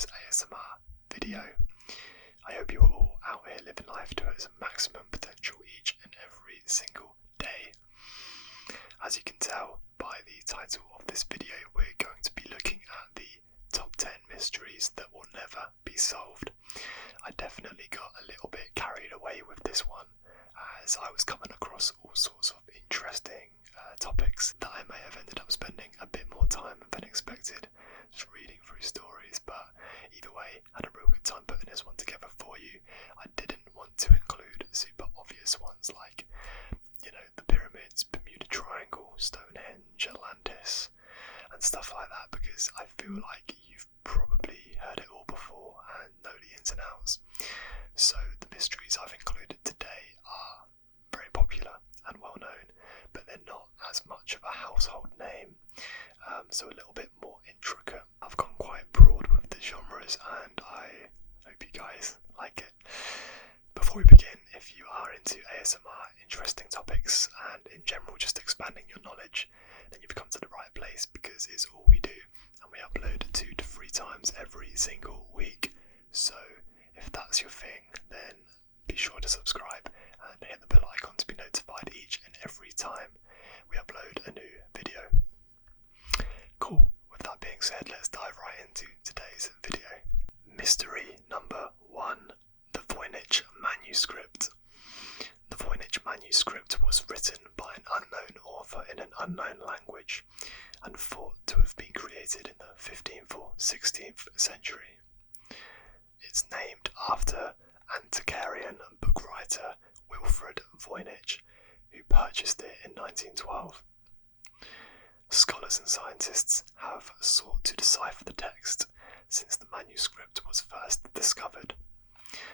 this ASMR video. I hope you are all out here living life to its maximum potential each and every single day. As you can tell by the title of this video, we're going to be looking at the top 10 mysteries that will never be solved. I definitely got a little bit carried away with this one, as I was coming across all sorts of interesting topics that I may have ended up spending a bit more time than expected just reading through stories, but either way, I had a real good time putting this one together for you. I didn't want to include super obvious ones like, the pyramids, Bermuda Triangle, Stonehenge, Atlantis, and stuff like that, because I feel like you've probably heard it all before and know the ins and outs. So the mysteries I've included today are very popular and well known, but they're not as much of a household name, so a little bit more intricate. I've gone quite broad with the genres and I hope you guys like it. Before we begin, if you are into ASMR, interesting topics, and in general just expanding your knowledge, then you've come to the right place, because it's all we do, and we upload 2 to 3 times every single week. So if that's your thing, then be sure to subscribe and hit the bell icon to be notified each and every time we upload a new video. Cool, with that being said, let's dive right into today's video. Mystery number 1. The Voynich Manuscript. The Voynich Manuscript was written by an unknown author in an unknown language and thought to have been created in the 15th or 16th century. It's named after antiquarian book writer Wilfred Voynich, who purchased it in 1912. Scholars and scientists have sought to decipher the text since the manuscript was first discovered.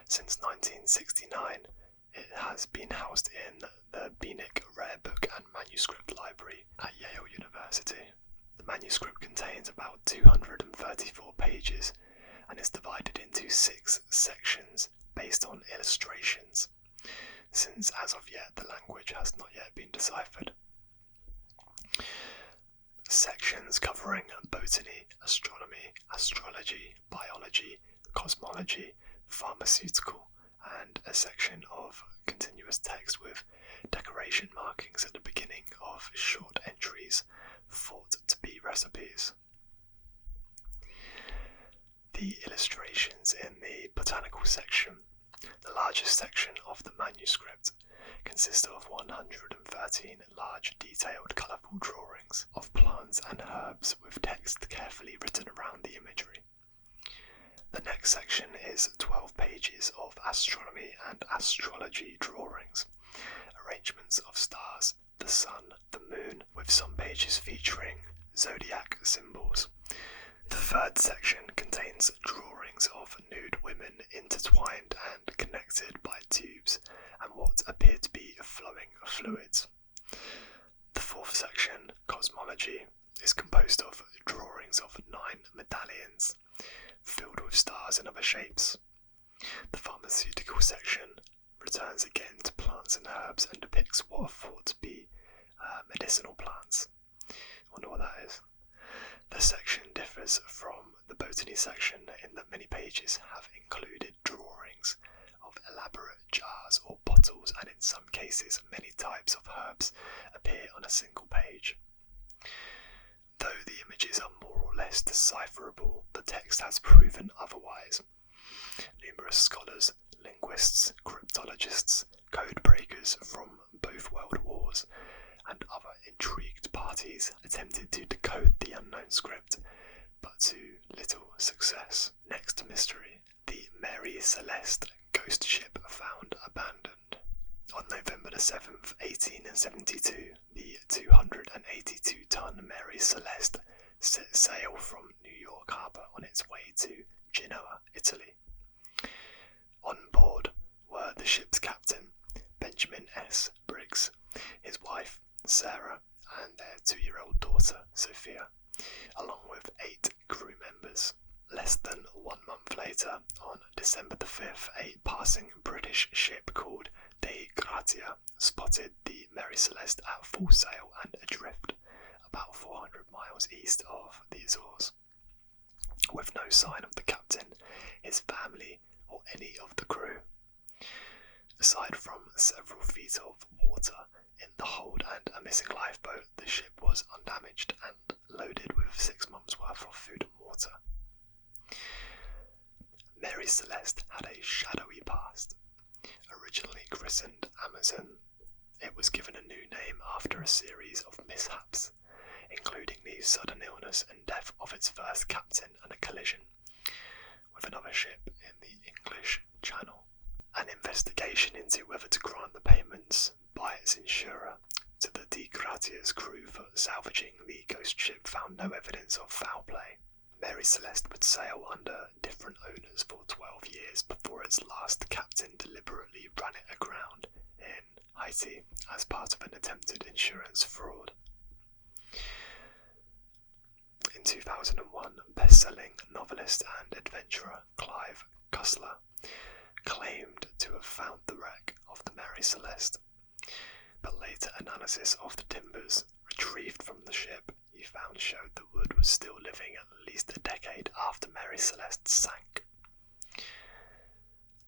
Since 1969, it has been housed in the Bienick Rare Book and Manuscript Library at Yale University. The manuscript contains about 234 pages and is divided into 6 sections based on illustrations, since as of yet the language has not yet been deciphered. Sections covering botany, astronomy, astrology, biology, cosmology, pharmaceutical, and a section of continuous text with decoration markings at the beginning of short entries thought to be recipes. The illustrations in the botanical section, the largest section of the manuscript, consist of 113 large, detailed, colourful drawings of plants and herbs with text carefully written around the imagery. The next section is 12 pages of astronomy and astrology drawings, arrangements of stars, the sun, the moon, with some pages featuring zodiac symbols. The third section contains drawings of nude women intertwined and connected by tubes and what appear to be flowing fluids. The fourth section, cosmology, is composed of drawings of 9 medallions filled with stars and other shapes. The pharmaceutical section returns again to plants and herbs and depicts what are thought to be medicinal plants. Wonder what that is. The section differs from the botany section in that many pages have included drawings of elaborate jars or bottles, and in some cases many types of herbs appear on a single page. Though the images are more or less decipherable, the text has proven otherwise. Numerous scholars, linguists, cryptologists, code breakers from both world wars, and other intrigued parties attempted to decode the unknown script, but to little success. Next mystery, the Mary Celeste ghost ship found abandoned. On November the 7th, 1872, the 282-ton Mary Celeste set sail from New York Harbour on its way to Genoa, Italy. On board were the ship's captain, Benjamin S. Briggs, his wife, Sarah, and their 2-year-old daughter, Sophia, along with 8 crew members. Less than 1 month later, on December the 5th, a passing British ship called Dei Gratia spotted the Mary Celeste at full sail and adrift about 400 miles east of the Azores. with no sign of the captain, his family, or any of the crew. Aside from several feet of water in the hold and a missing lifeboat, the ship was undamaged and loaded with 6 months' worth of food and water. Mary Celeste had a shadowy past. Originally christened Amazon, it was given a new name after a series of mishaps, including the sudden illness and death of its first captain and a collision with another ship in the English Channel. An investigation into whether to grant the payments by its insurer to the De Gratia's crew for salvaging the ghost ship found no evidence of foul play. Mary Celeste would sail under different owners for 12 years before its last captain deliberately ran it aground in Haiti as part of an attempted insurance fraud. In 2001, best-selling novelist and adventurer Clive Cussler claimed to have found the wreck of the Mary Celeste, but later analysis of the timbers retrieved from the ship he found showed the wood was still living at least a decade after Mary Celeste sank.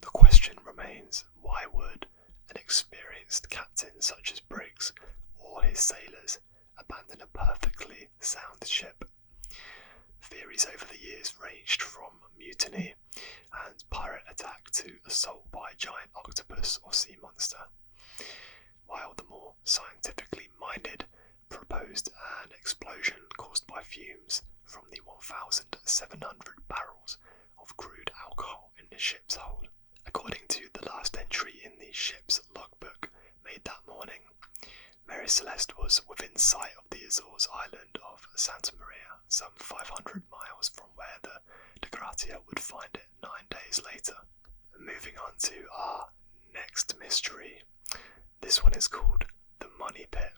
The question remains, why would an experienced captain such as Briggs or his sailors abandon a perfectly sound ship? Theories over the years ranged from mutiny and pirate attack to assault by giant octopus or sea monster, while the more scientifically minded proposed an explosion caused by fumes from the 1,700 barrels of crude alcohol in the ship's hold. According to the last entry in the ship's logbook made that morning, Mary Celeste was within sight of the Azores island of Santa Maria, some 500 miles from where the De Gratia would find it 9 days later. Moving on to our next mystery. This one is called the Money Pit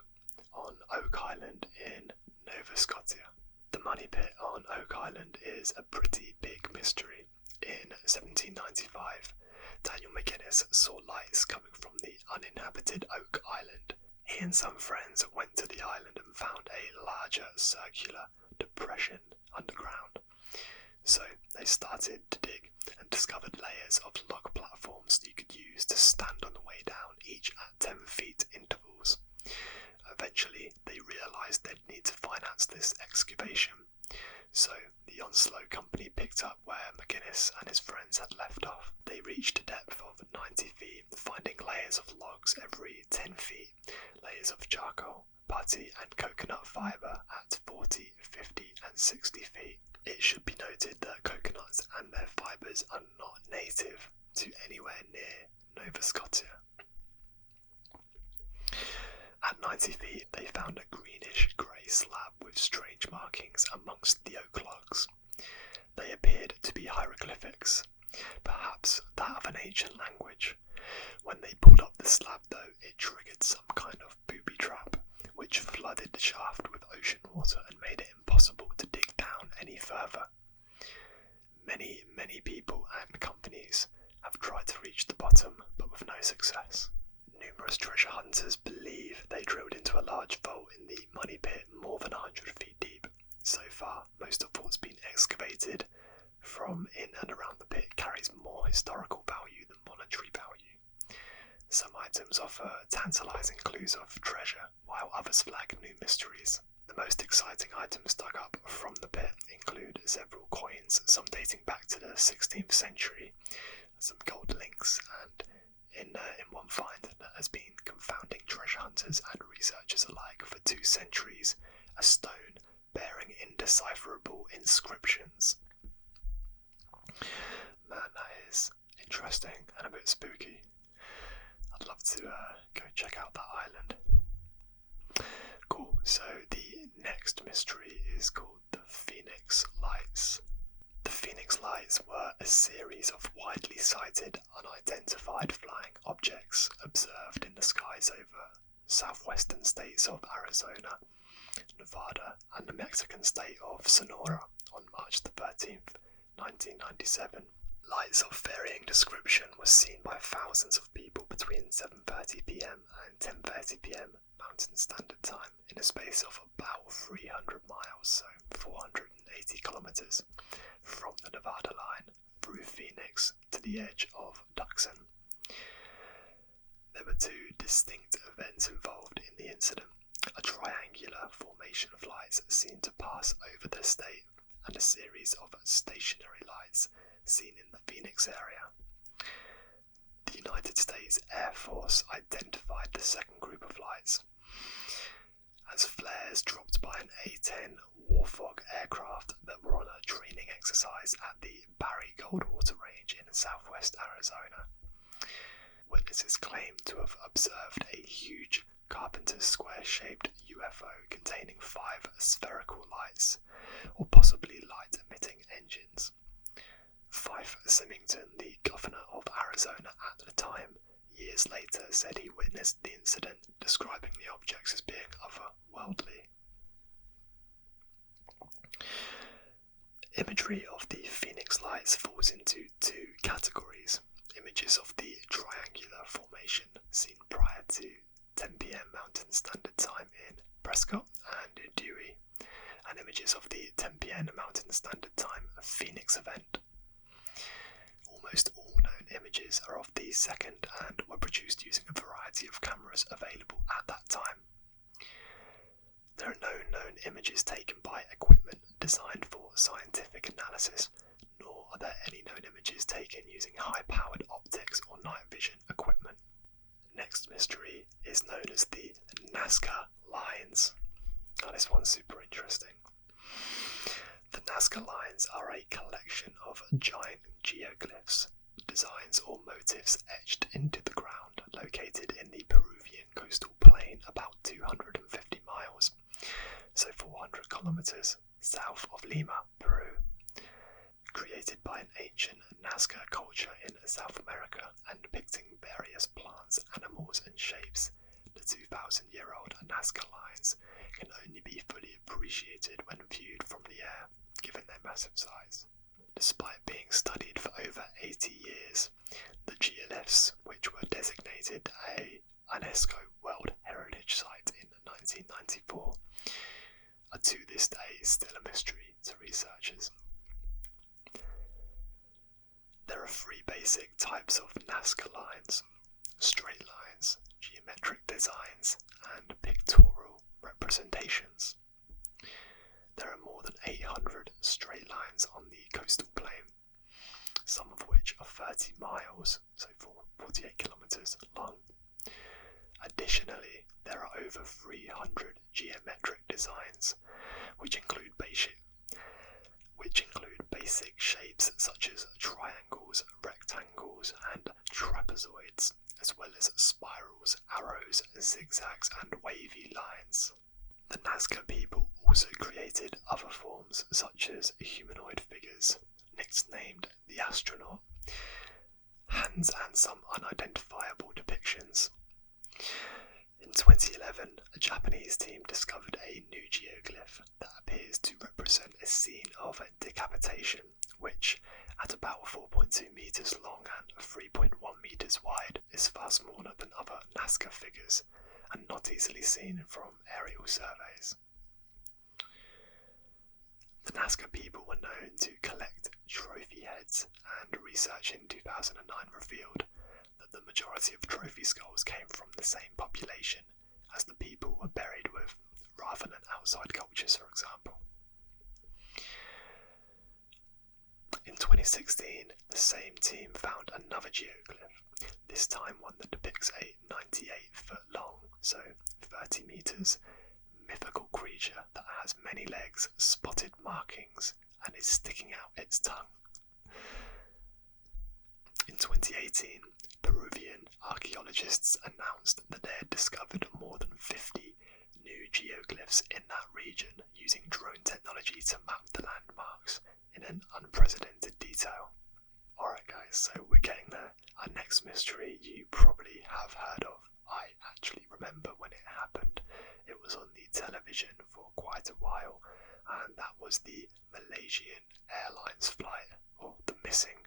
on Oak Island in Nova Scotia. The Money Pit on Oak Island is a pretty big mystery. In 1795, Daniel McGuinness saw lights coming from the uninhabited Oak Island. He and some friends went to the island and found a larger circular depression underground. So they started to dig and discovered layers of log platforms you could use to stand on the way down, each at 10 feet intervals. Eventually, they realised they'd need to finance this excavation, so the Onslow Company picked up where McGuinness and his friends had left off. They reached a depth of 90 feet, finding layers of logs every 10 feet, layers of charcoal, putty and coconut fibre at 40, 50 and 60 feet. It should be noted that coconuts and their fibres are not native to anywhere near Nova Scotia. At 90 feet, they found a greenish-grey slab with strange markings amongst the oak logs. They appeared to be hieroglyphics, perhaps that of an ancient language. When they pulled up the slab, though, it triggered some kind of booby trap, which flooded the shaft with ocean water and made it impossible to dig down any further. Many people and companies have tried to reach the bottom, but with no success. Numerous treasure hunters believe they drilled into a large vault in the Money Pit more than 100 feet deep. So far, most of what's been excavated from in and around the pit carries more historical value than monetary value. Some items offer tantalising clues of treasure, while others flag new mysteries. The most exciting items dug up from the pit include several coins, some dating back to the 16th century, some gold links, and in one find that has been confounding treasure hunters and researchers alike for 2 centuries, a stone bearing indecipherable inscriptions. Man, that is interesting and a bit spooky. I'd love to go check out that island. Cool, so the next mystery is called the Phoenix Lights. The Phoenix Lights were a series of widely sighted, unidentified flying objects observed in the skies over southwestern states of Arizona, Nevada, and the Mexican state of Sonora on March the 13th, 1997. Lights of varying description were seen by thousands of people between 7:30 p.m. and 10:30 p.m. Mountain Standard Time in a space of about 300 miles, so 480 kilometers, from the Nevada line through Phoenix to the edge of Tucson. There were two distinct events involved in the incident: a triangular formation of lights seen to pass over the state, and a series of stationary lights seen in the Phoenix area. The United States Air Force identified the second group of lights as flares dropped by an A-10 Warthog aircraft that were on a training exercise at the Barry Goldwater Range in southwest Arizona. Witnesses claimed to have observed a huge Carpenter's square-shaped UFO containing 5 spherical lights, or possibly light-emitting engines. Fife Symington, the governor of Arizona at the time, years later said he witnessed the incident, describing the objects as being otherworldly. Imagery of the Phoenix lights falls into two categories: images of the triangular formation seen prior to 10 p.m. Mountain Standard Time in Prescott and Dewey, and images of the 10 p.m. Mountain Standard Time Phoenix event. Almost all known images are of the second and were produced using a variety of cameras available at that time. There are no known images taken by equipment designed for scientific analysis, nor are there any known images taken using high-powered optics or night vision equipment. Next mystery is known as the Nazca Lines. Now, this one's super interesting. The Nazca Lines are a collection of giant geoglyphs, designs or motifs etched into the ground, located in the Peruvian coastal plain about 250 miles, so 400 kilometers south of Lima, Peru. Created by an ancient Nazca culture in South America and depicting various plants, animals and shapes, the 2,000-year-old Nazca Lines can only be fully appreciated when viewed from the air, given their massive size. Despite being studied for over 80 years, the geoglyphs, which were designated a UNESCO World Heritage Site in 1994, are to this day still a mystery to researchers. There are 3 basic types of Nazca lines: straight lines, geometric designs, and pictorial representations. There are more than 800 straight lines on the coastal plain, some of which are 30 miles, so 48 kilometers long. Additionally, there are over 300 geometric designs, which include basic shapes such as triangles, rectangles, and trapezoids, as well as spirals, arrows, zigzags, and wavy lines. The Nazca people also created other forms such as humanoid figures, nicknamed the astronaut, hands, and some unidentifiable depictions. In 2011, a Japanese team discovered a new geoglyph that appears to represent a scene of decapitation, which, at about 4.2 meters long and 3.1 meters wide, is far smaller than other Nazca figures and not easily seen from aerial surveys. The Nazca people were known to collect trophy heads, and research in 2009 revealed that the majority of trophy skulls came from the same population as the people were buried with, rather than outside cultures, for example. In 2016, the same team found another geoglyph, this time one that depicts a 98-foot-long, so 30 meters, mythical creature that has many legs, spotted markings, and is sticking out its tongue. In 2018, Peruvian archaeologists announced that they had discovered more than 50 new geoglyphs in that region using drone technology to map the landmarks in an unprecedented detail. Alright guys, so we're getting there. Our next mystery you probably have heard of. I actually remember when it happened. It was on the television for quite a while, and that was the Malaysian Airlines flight, or the missing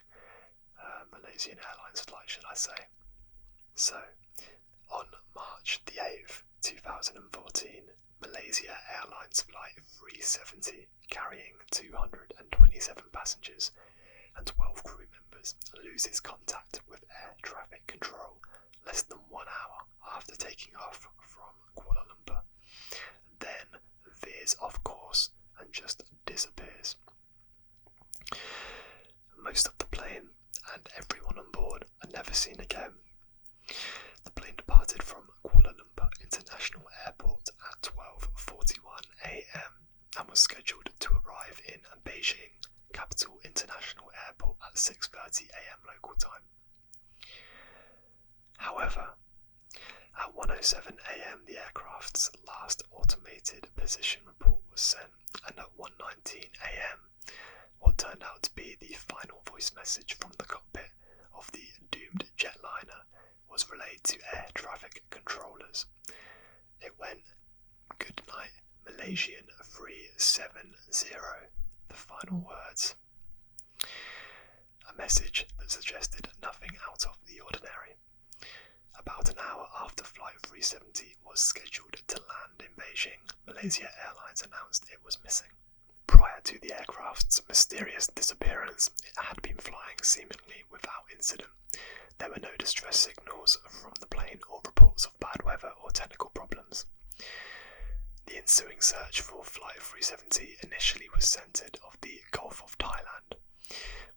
Malaysian Airlines flight, should I say. So, on March the 8th, 2014, Malaysia Airlines Flight 370 carrying 227 passengers and 12 crew members loses contact with air traffic control less than 1 hour after taking off from Kuala Lumpur, then veers off course and just disappears. Most of the plane and everyone on board are never seen again. The plane departed from Kuala Lumpur International Airport at 12:41 a.m. and was scheduled to arrive in Beijing Capital International Airport at 6:30 a.m. local time. However, at 1:07 a.m. the aircraft's last automated position report was sent, and at 1:19 a.m. what turned out to be the final voice message from the cockpit of the doomed jetliner was relayed to air traffic controllers. It went, "Good night, Malaysian 370, the final words. A message that suggested nothing out of the ordinary. About an hour after Flight 370 was scheduled to land in Beijing, Malaysia Airlines announced it was missing. Prior to the aircraft's mysterious disappearance, it had been flying seemingly without incident. There were no distress signals from the plane or reports of bad weather or technical problems. The ensuing search for Flight 370 initially was centred off the Gulf of Thailand,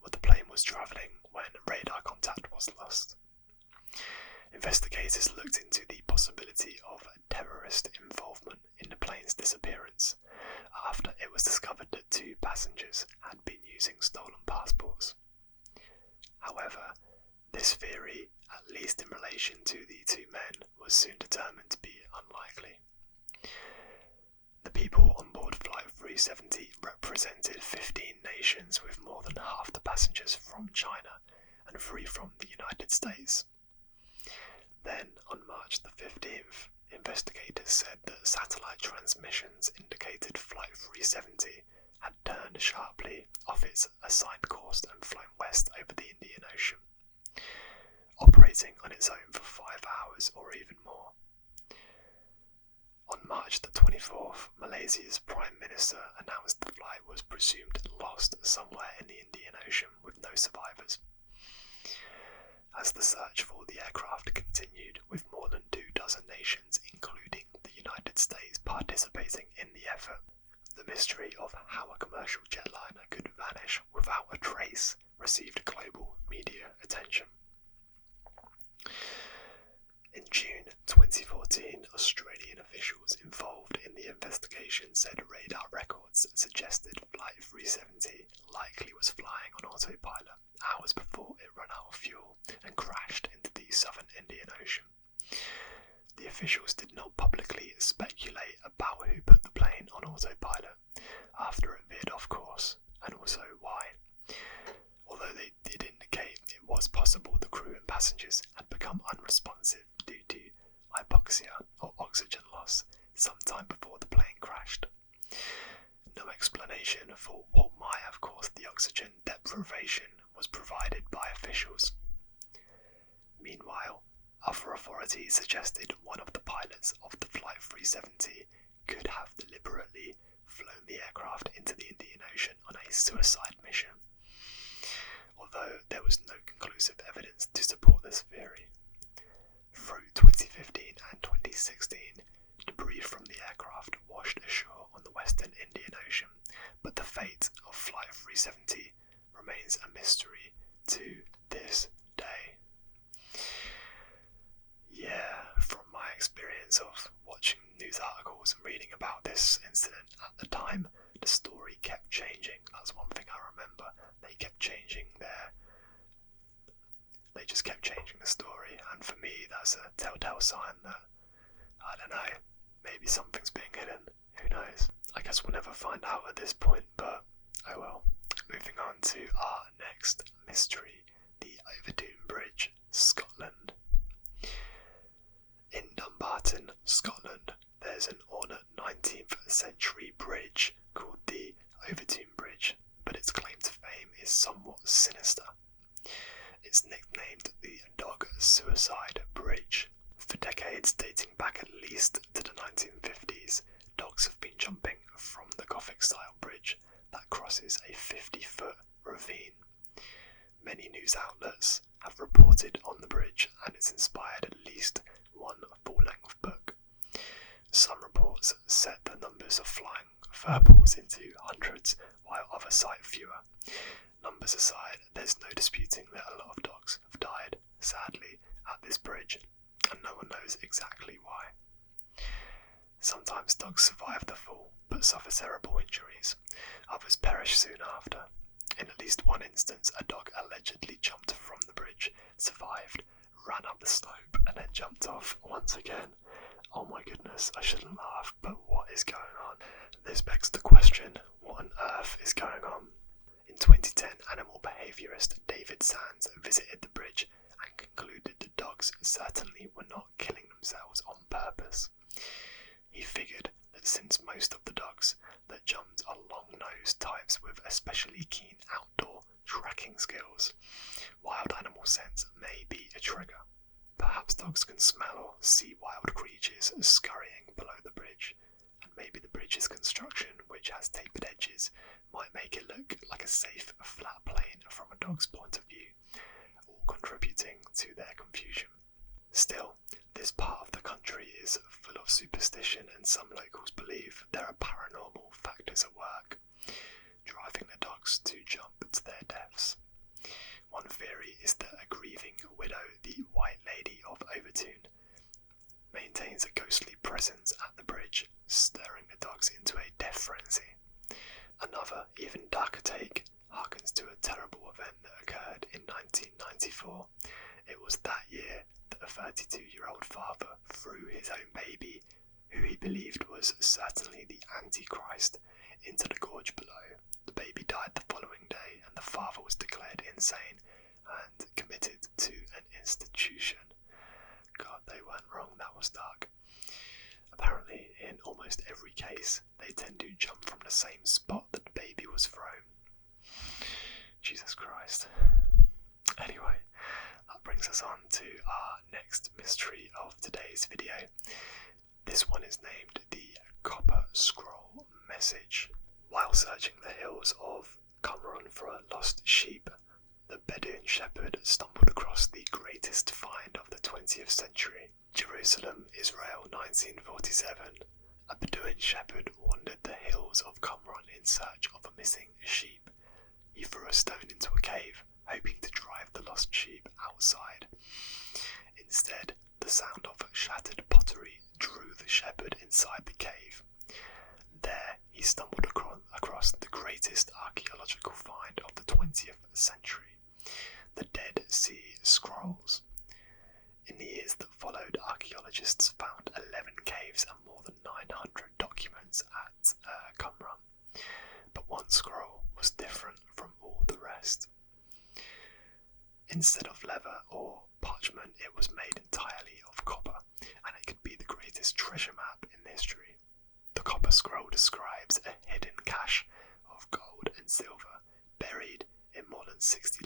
where the plane was travelling when radar contact was lost. Investigators looked into the possibility of terrorist involvement in the plane's disappearance after it was discovered that 2 passengers had been using stolen passports. However, this theory, at least in relation to the 2 men, was soon determined to be unlikely. The people on board Flight 370 represented 15 nations, with more than half the passengers from China and 3 from the United States. Then, on March the 15th, investigators said that satellite transmissions indicated Flight 370 had turned sharply off its assigned course and flown west over the Indian Ocean, operating on its own for 5 hours or even more. On March the 24th, Malaysia's Prime Minister announced the flight was presumed lost somewhere in the Indian Ocean with no survivors. As the search for the aircraft continued, with more than 24 nations, including the United States, participating in the effort, the mystery of how a commercial jetliner could vanish without a trace received global media attention. In June 2014, Australian officials involved in the investigation said radar records suggested Flight 370 likely was flying on autopilot hours before it ran out of fuel and crashed into the southern Indian Ocean. The officials did not publicly speculate about who put the plane on autopilot after it veered off course, and also why, although they did indicate it was possible the crew and passengers had become unresponsive due to hypoxia or oxygen loss sometime before the plane crashed. No explanation for what might have caused the oxygen deprivation was provided by officials. Meanwhile, other authorities suggested one of the pilots of the Flight 370 could have deliberately flown the aircraft into the Indian Ocean on a suicide mission, although there was no conclusive evidence to support this theory. Through 2015 and 2016, debris from the aircraft washed ashore on the western Indian Ocean, but the fate of Flight 370 remains a mystery to this day. Yeah, from my experience of watching news articles and reading about this incident at the time, the story kept changing. That's one thing I remember. They just kept changing the story, and for me that's a telltale sign that, I don't know, maybe something's being hidden. Who knows? I guess we'll never find out at this point, but oh well. Moving on to our next mystery, the Overtoun Bridge, Scotland. In Dumbarton, Scotland, there's an ornate 19th century bridge called the Overtoun Bridge, but its claim to fame is somewhat sinister. It's nicknamed the Dog Suicide Bridge. For decades dating back at least to the 1950s, dogs have been jumping from the Gothic-style bridge that crosses a 50-foot ravine. Many news outlets have reported on the bridge, and it's inspired at least one full-length book. Some reports set the numbers of flying furballs into hundreds, while others cite fewer. Numbers aside, there's no disputing that a lot of dogs have died, sadly, at this bridge, and no one knows exactly why. Sometimes dogs survive the fall, but suffer terrible injuries. Others perish soon after. In at least one instance, a dog allegedly jumped from the bridge, survived, ran up the slope, and then jumped off once again. Oh my goodness, I shouldn't laugh, but what is going on? This begs the question, what on earth is going on? In 2010, animal behaviourist David Sands visited the bridge and concluded the dogs certainly were not killing themselves on purpose. He figured that since most of the dogs that jumped are long-nosed types with especially keen outdoor tracking skills, wild animal sense may be a trigger. Perhaps dogs can smell or see wild creatures scurrying below the bridge, and maybe the bridge's construction, which has tapered edges, might make it look like a safe, flat plane from a dog's point of view, all contributing to their confusion. Still, this part of the country is full of superstition, and some locals believe there are paranormal factors at work, driving the dogs to jump to their deaths. One theory is that a grieving widow, the White Lady of Overtoun, maintains a ghostly presence at the bridge, stirring the dogs into a death frenzy. Another, even darker take, harkens to a terrible event that occurred in 1994. It was that year that a 32-year-old father threw his own baby, who he believed was certainly the Antichrist, into the gorge below. The baby died the following day, and the father was declared insane and committed to an institution. God, they weren't wrong, that was dark. Apparently, in almost every case, they tend to jump from the same spot that the baby was thrown. Jesus Christ. Anyway, that brings us on to our next mystery of today's video. This one is named the Copper Scroll Message. While searching the hills of Qumran for a lost sheep, the Bedouin shepherd stumbled across the greatest find of the 20th century. Jerusalem, Israel, 1947. A Bedouin shepherd wandered the hills of Qumran in search of a missing sheep. He threw a stone into a cave, hoping to drive the lost sheep outside. Instead, the sound of shattered pottery drew the shepherd inside the cave. There, he stumbled across the greatest archaeological find of the 20th century, the Dead Sea Scrolls. In the years that followed, archaeologists found 11 caves and more than 900 documents at Qumran, but one scroll was different from all the rest. Instead of leather or parchment, it was made entirely of copper, and it could be the greatest treasure map in history. The Copper Scroll describes a hidden cache of gold and silver buried in more than 60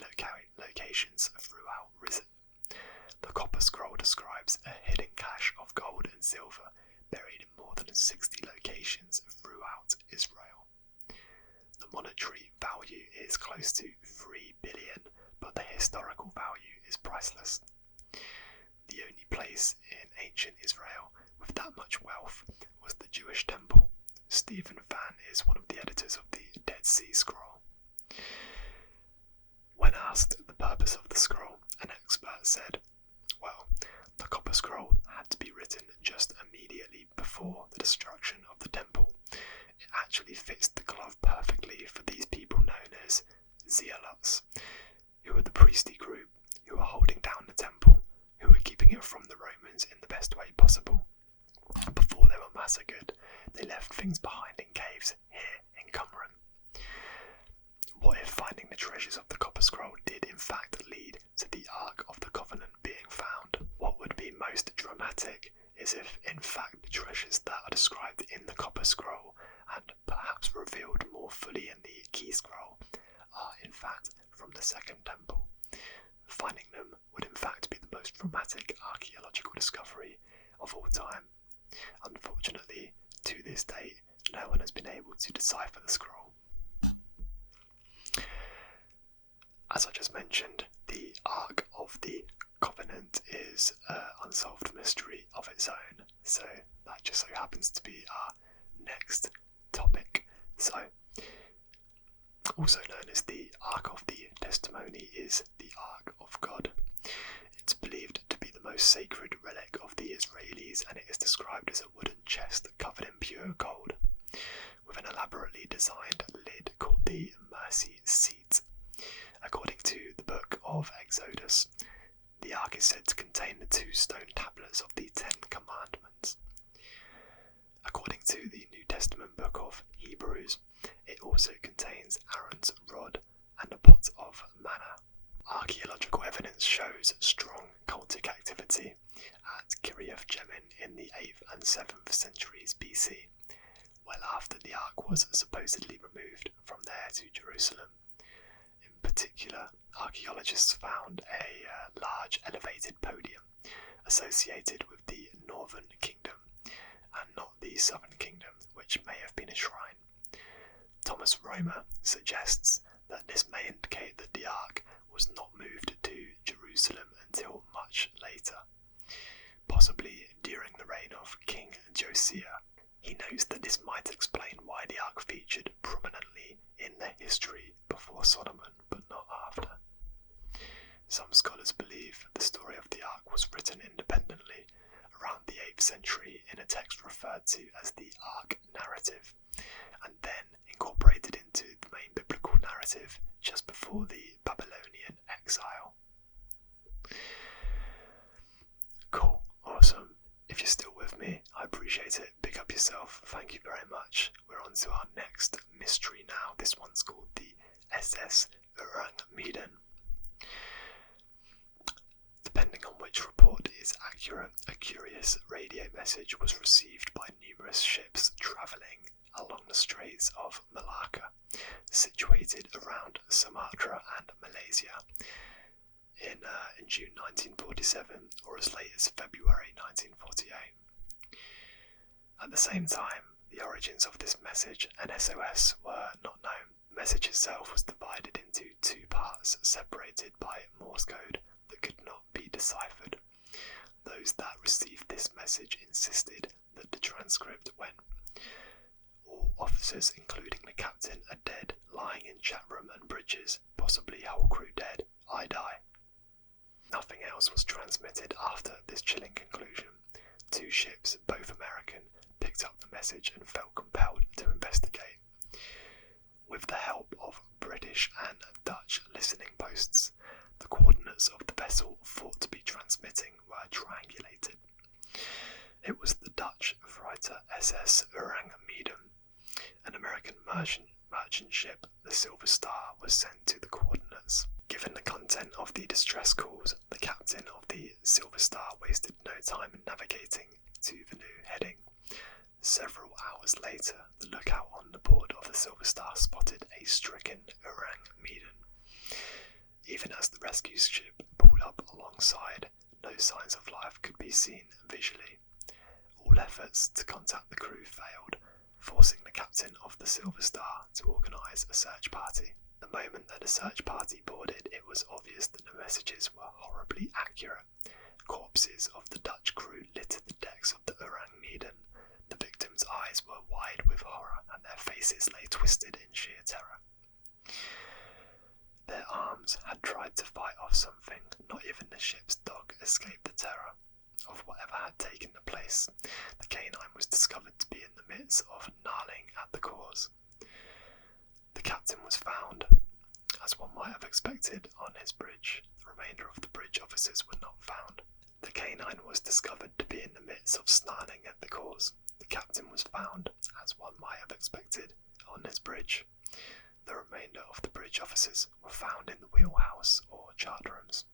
locations throughout Rizet. The Copper Scroll describes a hidden cache of gold and silver buried in more than 60 locations throughout Israel. The monetary value is close to 3 billion, but the historical value is priceless. The only place in ancient Israel with that much wealth was the Jewish temple. Stephen Fan is one of the editors of the Dead Sea Scroll. When asked the purpose of the scroll, an expert said, well, the Copper Scroll had to be written just immediately before the destruction of the temple. It actually fits the glove perfectly for these people known as zealots, who were the priestly group who were holding down the temple, who were keeping it from the Romans in the best way possible. Before they were massacred, they left things behind in caves here in Qumran. What if finding the treasures of the Copper Scroll did in fact lead to the Ark of the Covenant being found? What would be most dramatic is if in fact the treasures that are described in the Copper Scroll, and perhaps revealed more fully in the Key Scroll, are in fact from the Second Temple. Finding them would in fact be the most dramatic archaeological discovery of all time. Unfortunately, to this date, no one has been able to decipher the scroll. As I just mentioned, the Ark of the Covenant is an unsolved mystery of its own, so that just so happens to be our next topic. So, also known as the Ark of the Testimony, is the Ark of God. It's believed to be the most sacred relic of the Israelis, and it is described as a wooden chest covered in pure gold, with an elaborately designed lid called the Mercy Seat. According to the book of Exodus, the Ark is said to contain the 2 stone tablets of the 10 Commandments. According to the New Testament book of Hebrews, it also contains Aaron's rod and a pot of manna. Archaeological evidence shows strong cultic activity at Kiriath Jearim in the 8th and 7th centuries BC, well after the Ark was supposedly removed from there to Jerusalem. In particular, archaeologists found a large elevated podium associated with the Northern Kingdom and not the Southern Kingdom, which may have been a shrine. Thomas Romer suggests that this may indicate that the Ark was not moved to Jerusalem until much later, possibly during the reign of King Josiah. He notes that this might explain why the Ark featured prominently in the history before Solomon, but not after. Some scholars believe the story of the Ark was written independently around the 8th century in a text referred to as the Ark narrative, and then incorporated into the main biblical narrative just before the Babylonian exile. Cool, awesome. If you're still with me, I appreciate it. Pick up yourself. Thank you very much. We're on to our next mystery now. This one's called the SS Orang Medan. Depending on which report is accurate, a curious radio message was received by numerous ships travelling along the Straits of Malacca, situated around Sumatra and Malaysia, in June 1947 or as late as February 1948. At the same time, the origins of this message and SOS were not known. The message itself was divided into 2 parts, separated by Morse code that could not be deciphered. Those that received this message insisted that the transcript went: "All officers, including the captain, are dead, lying in chat room and bridges, possibly whole crew dead. I die." Nothing else was transmitted after this chilling conclusion. 2 ships, both American, picked up the message and felt compelled to investigate. With the help of British and Dutch listening posts, the coordinates of the vessel thought to be transmitting were triangulated. It was the Dutch freighter SS Orang Medan. An American merchant ship, the Silver Star, was sent to the coordinates. Given the content of the distress calls, the captain of the Silver Star wasted no time in navigating to the new heading. Several hours later, the lookout on the board of the Silver Star spotted a stricken Orang Medan. Even as the rescue ship pulled up alongside, no signs of life could be seen visually. All efforts to contact the crew failed, forcing the captain of the Silver Star to organise a search party. The moment that the search party boarded, it was obvious that the messages were horribly accurate. Corpses of the Dutch crew littered the decks of the Orang Medan. The victims' eyes were wide with horror, and their faces lay twisted in sheer terror. Their arms had tried to fight off something. Not even the ship's dog escaped the terror of whatever had taken the place. The canine was discovered to be in the midst of gnarling at the cause. The captain was found, as one might have expected, on his bridge. The remainder of the bridge officers were not found. The canine was discovered to be in the midst of snarling at the cause. The captain was found, as one might have expected, on his bridge. The remainder of the bridge officers were found in the wheelhouse or chart rooms.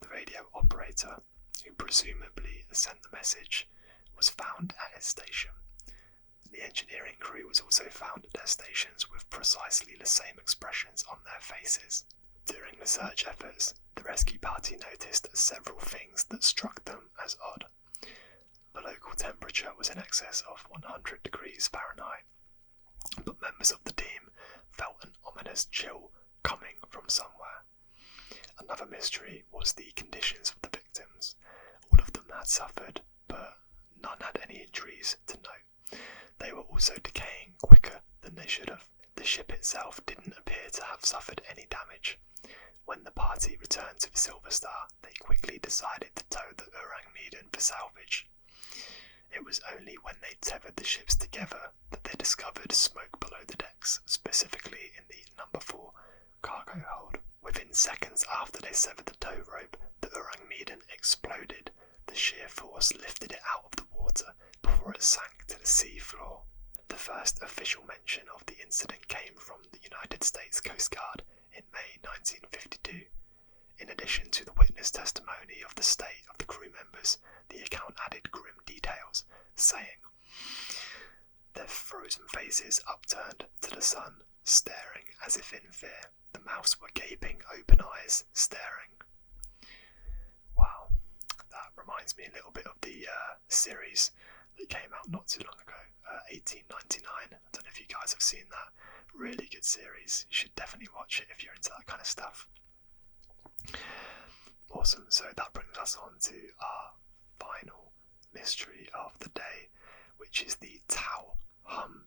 The radio operator, who presumably sent the message, was found at his station. The engineering crew was also found at their stations with precisely the same expressions on their faces. During the search efforts, the rescue party noticed several things that struck them as odd. The local temperature was in excess of 100 degrees Fahrenheit, but members of the team felt an ominous chill coming from somewhere. Another mystery was the conditions of the victims. All of them had suffered, but none had any injuries to note. They were also decaying quicker than they should have. The ship itself didn't appear to have suffered any damage. When the party returned to the Silver Star, they quickly decided to tow the Orang Medan for salvage. It was only when they tethered the ships together that they discovered smoke below the decks, specifically in the number 4 cargo hold. Within seconds after they severed the tow rope, the Orang Medan exploded. The sheer force lifted it out of the water before it sank to the sea floor. The first official mention of the incident came from the United States Coast Guard in May 1952. In addition to the witness testimony of the state of the crew members, the account added grim details, saying, their frozen faces upturned to the sun, staring as if in fear. The mouths were gaping, open eyes, staring. Wow, that reminds me a little bit of the series that came out not too long ago, 1899. I don't know if you guys have seen that. Really good series. You should definitely watch it if you're into that kind of stuff. Awesome. So that brings us on to our final mystery of the day, which is the Tau hum.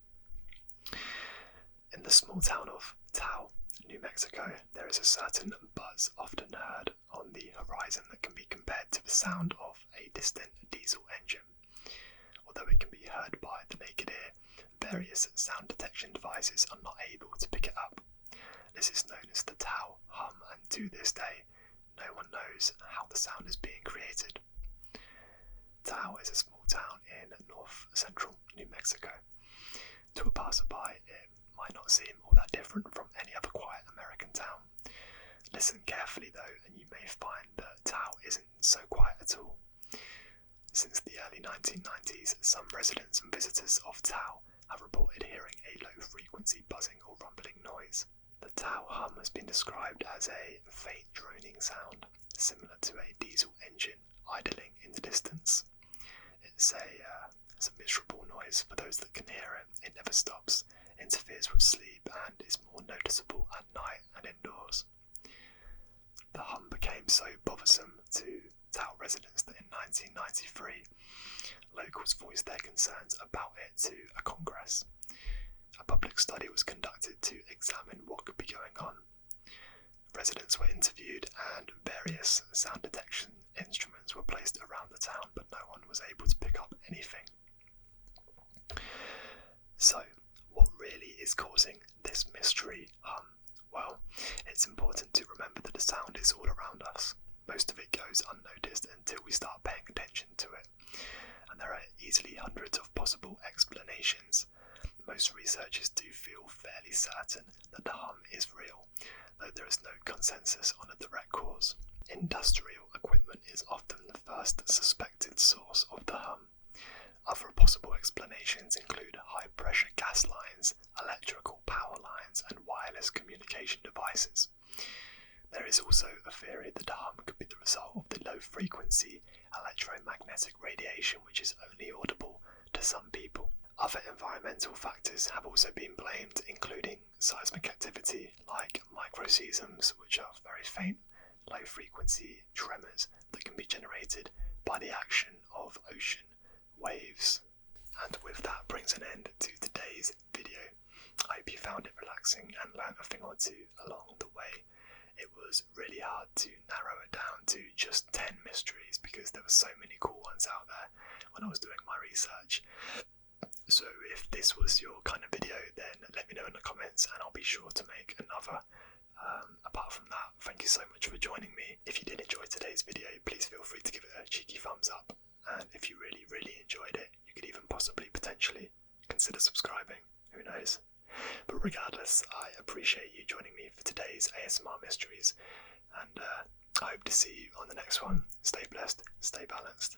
In the small town of Tau, New Mexico, there is a certain buzz often heard on the horizon that can be compared to the sound of a distant diesel engine. Although it can be heard by the naked ear, various sound detection devices are not able to pick it up. This is known as the Tau hum, and to this day, no one knows how the sound is being created. Tau is a small town in north-central New Mexico. To a passerby, it might not seem all that different from any other quiet American town. Listen carefully though, and you may find that Tau isn't so quiet at all. Since the early 1990s, some residents and visitors of Tau have reported hearing a low-frequency buzzing or rumbling noise. The Tau hum has been described as a faint droning sound, similar to a diesel engine idling in the distance. It's a miserable noise for those that can hear it. It never stops, interferes with sleep, and is more noticeable at night and indoors. The hum became so bothersome to Tau residents that in 1993, locals voiced their concerns about it to a congress. A public study was conducted to examine what could be going on. Residents were interviewed and various sound detection instruments were placed around the town, but no one was able to pick up anything. So, what really is causing this mystery hum? Well, it's important to remember that the sound is all around us. Most of it goes unnoticed until we start paying attention to it, and there are easily hundreds of possible explanations. Most researchers do feel fairly certain that the hum is real, though there is no consensus on a direct cause. Industrial equipment is often the first suspected source of the hum. Other possible explanations include high-pressure gas lines, electrical power lines, and wireless communication devices. There is also a theory that the hum could be the result of the low-frequency electromagnetic radiation, which is only audible to some people. Other environmental factors have also been blamed, including seismic activity like microseisms, which are very faint, low-frequency tremors that can be generated by the action of ocean waves. And with that brings an end to today's video. I hope you found it relaxing and learned a thing or two along the way. It was really hard to narrow it down to just 10 mysteries because there were so many cool ones out there when I was doing my research. So if this was your kind of video, then let me know in the comments and I'll be sure to make another. Apart from that, thank you so much for joining me. If you did enjoy today's video, please feel free to give it a cheeky thumbs up. And if you really enjoyed it, you could even potentially consider subscribing. Who knows? But regardless, I appreciate you joining me for today's ASMR Mysteries, and I hope to see you on the next one. Stay blessed, stay balanced.